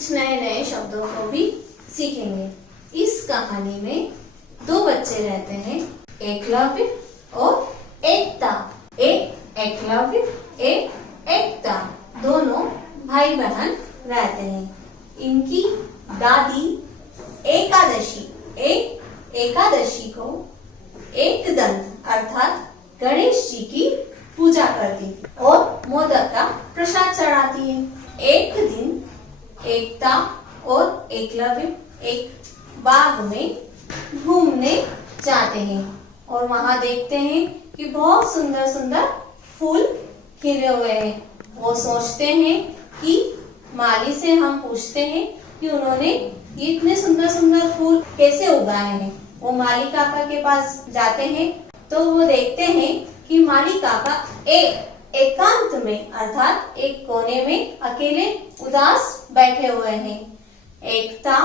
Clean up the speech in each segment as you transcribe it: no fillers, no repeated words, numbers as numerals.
कुछ नए नए शब्दों को भी सीखेंगे। इस कहानी में दो बच्चे रहते हैं, एकलव्य और एकता। एक एकलव्य, एक एकता, दोनों भाई बहन रहते हैं। इनकी दादी एकादशी को एक दंत अर्थात गणेश जी की पूजा करती थी और मोदक का प्रसाद चढ़ाती है। एक दिन एकता और एकलव्य एक बाग में घूमने जाते हैं और वहां देखते हैं कि बहुत सुंदर सुंदर फूल खिले हुए हैं। वो सोचते हैं कि माली से हम पूछते हैं कि उन्होंने ये इतने सुंदर सुंदर फूल कैसे उगाए हैं। वो माली काका के पास जाते हैं तो वो देखते हैं कि माली काका एकांत में अर्थात एक कोने में अकेले उदास बैठे हुए हैं। एकता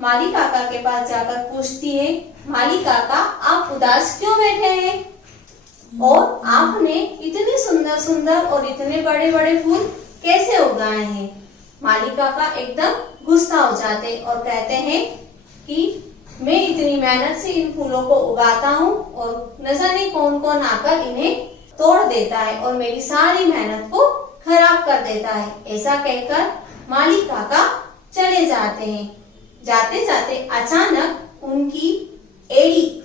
माली काका के पास जाकर पूछती है, माली काका आप उदास क्यों बैठे हैं और आपने इतने सुंदर सुंदर और इतने बड़े बड़े फूल कैसे उगाए हैं। माली काका एकदम गुस्सा हो जाते और कहते हैं कि मैं इतनी मेहनत से इन फूलों को उगाता हूँ और न जाने कौन कौन आकर इन्हें तोड़ देता है और मेरी सारी मेहनत को खराब कर देता है। ऐसा कहकर माली काका चले जाते हैं। जाते जाते अचानक उनकी एड़ी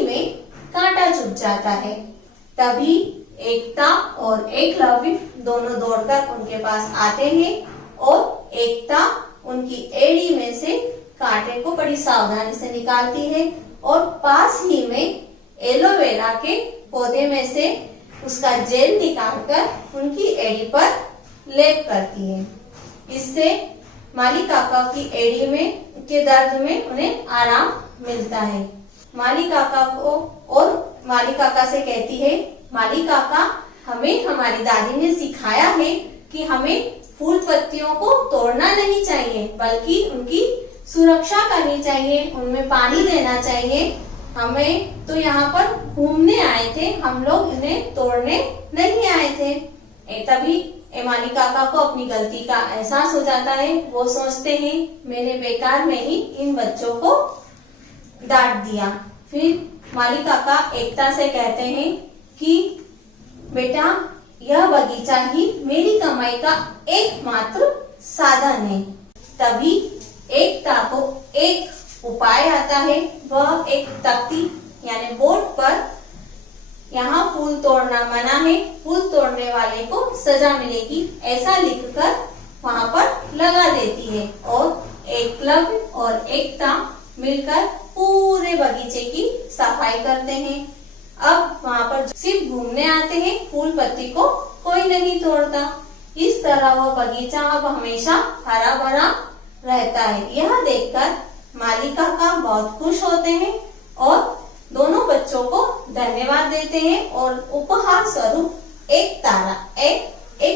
में कांटा चुभ जाता है। तभी एकता और एकलव्य दोनों दौड़कर उनके पास आते हैं और एकता उनकी एड़ी में से कांटे को बड़ी सावधानी से निकालती है और पास ही में एलोवेरा के पौधे में से उसका जेल निकालकर उनकी एड़ी पर लेप करती है। इससे माली काका की एड़ी में के दर्द में उन्हें आराम मिलता है। माली काका से कहती है, माली काका हमें हमारी दादी ने सिखाया है कि हमें फूल पत्तियों को तोड़ना नहीं चाहिए बल्कि उनकी सुरक्षा करनी चाहिए, उनमें पानी देना चाहिए। हमें तो यहाँ पर घूमने आए थे, हम लोग इन्हें तोड़ने नहीं आए थे। तभी माली काका को अपनी गलती का एहसास हो जाता है। वो सोचते हैं मैंने बेकार में ही इन बच्चों को डांट दिया। फिर माली काका एकता से कहते हैं कि बेटा यह बगीचा ही मेरी कमाई का एकमात्र साधन है। तभी एकता को एक उपाय आता है। वह एक तख्ती यानी बोर्ड पर यहाँ फूल तोड़ना मना है, फूल तोड़ने वाले को सजा मिलेगी ऐसा लिखकर वहाँ पर लगा देती है और एकलव्य और एकता मिलकर पूरे बगीचे की सफाई करते हैं। अब वहाँ पर सिर्फ घूमने आते हैं, फूल पत्ती को कोई नहीं तोड़ता। इस तरह वह बगीचा अब हमेशा हरा भरा रहता है। यह देखकर माली काका बहुत खुश होते हैं और दोनों बच्चों को धन्यवाद देते हैं और उपहार स्वरूप एक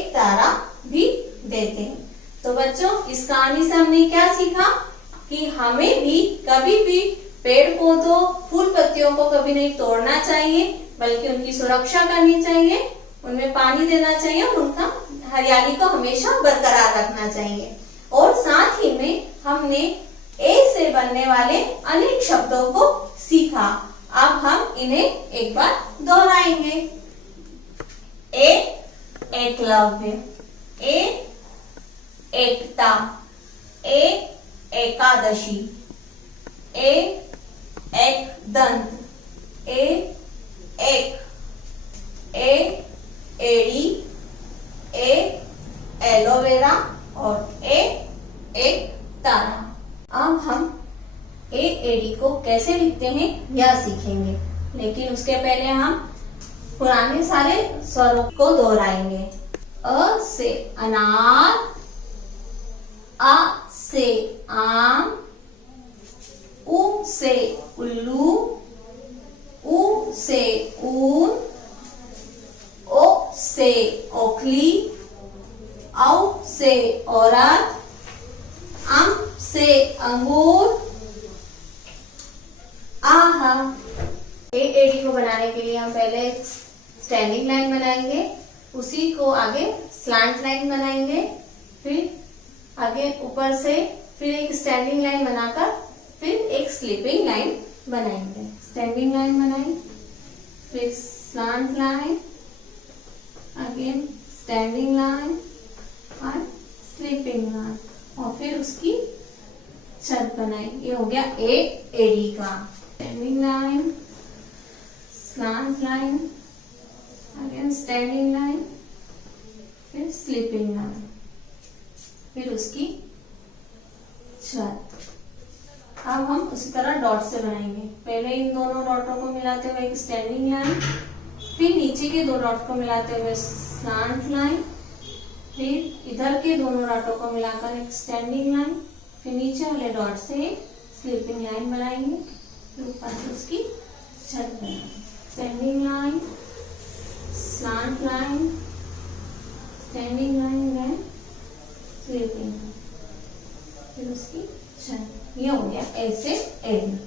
तारा भी देते हैं। तो बच्चों इस कहानी से हमने क्या सीखा कि हमें भी कभी भी पेड़ पौधों फूल पत्तियों को कभी नहीं तोड़ना चाहिए बल्कि उनकी सुरक्षा करनी चाहिए, उनमें पानी देना चाहिए और उनका हरियाली को हमेशा बरकरार रखना चाहिए। और साथ ही में हमने ए से बनने वाले अनेक शब्दों को सीखा। अब हम इन्हें एक बार दोहराएंगे। एकलव्य, एकता, एकादशी, एकदंत, एक, एड़ी, एलोवेरा और एक तारा। अब हम एड़ी को कैसे लिखते हैं यह सीखेंगे, लेकिन उसके पहले हम पुराने सारे स्वरों को दोहराएंगे। अ से अनार, आ से आम, उ से उल्लू, ऊ से ऊन, ओ से ओखली, औ से औरत, अम से अंगूर। आहा। एड़ी को बनाने के लिए हम पहले स्टैंडिंग लाइन बनाएंगे, उसी को आगे स्लैंट लाइन बनाएंगे, फिर आगे ऊपर से फिर एक स्टैंडिंग लाइन बनाकर फिर एक स्लीपिंग लाइन बनाएंगे। स्टैंडिंग लाइन बनाई, फिर slant line, again standing line और स्लीपिंग लाइन, और फिर उसकी छत बनाई। ये हो गया एक एडी का। Standing line, slant line, again standing line, फिर स्लीपिंग लाइन, फिर उसकी छत। अब हम उसी तरह डॉट से बनाएंगे। पहले इन दोनों डॉटों को मिलाते हुए एक स्टैंडिंग लाइन, फिर नीचे के दो डॉट को मिलाते हुए स्लांट लाइन, फिर इधर के दोनों डॉटों को मिलाकर एक स्टैंडिंग लाइन, फिर नीचे वाले डॉट से एक स्लीपिंग लाइन बनाएंगे, फिर ऊपर से उसकी छत बनाएंगे। Standing line, slant line, standing line, then sleeping line, फिर उसकी छत। ये हो गया ऐसे एडी।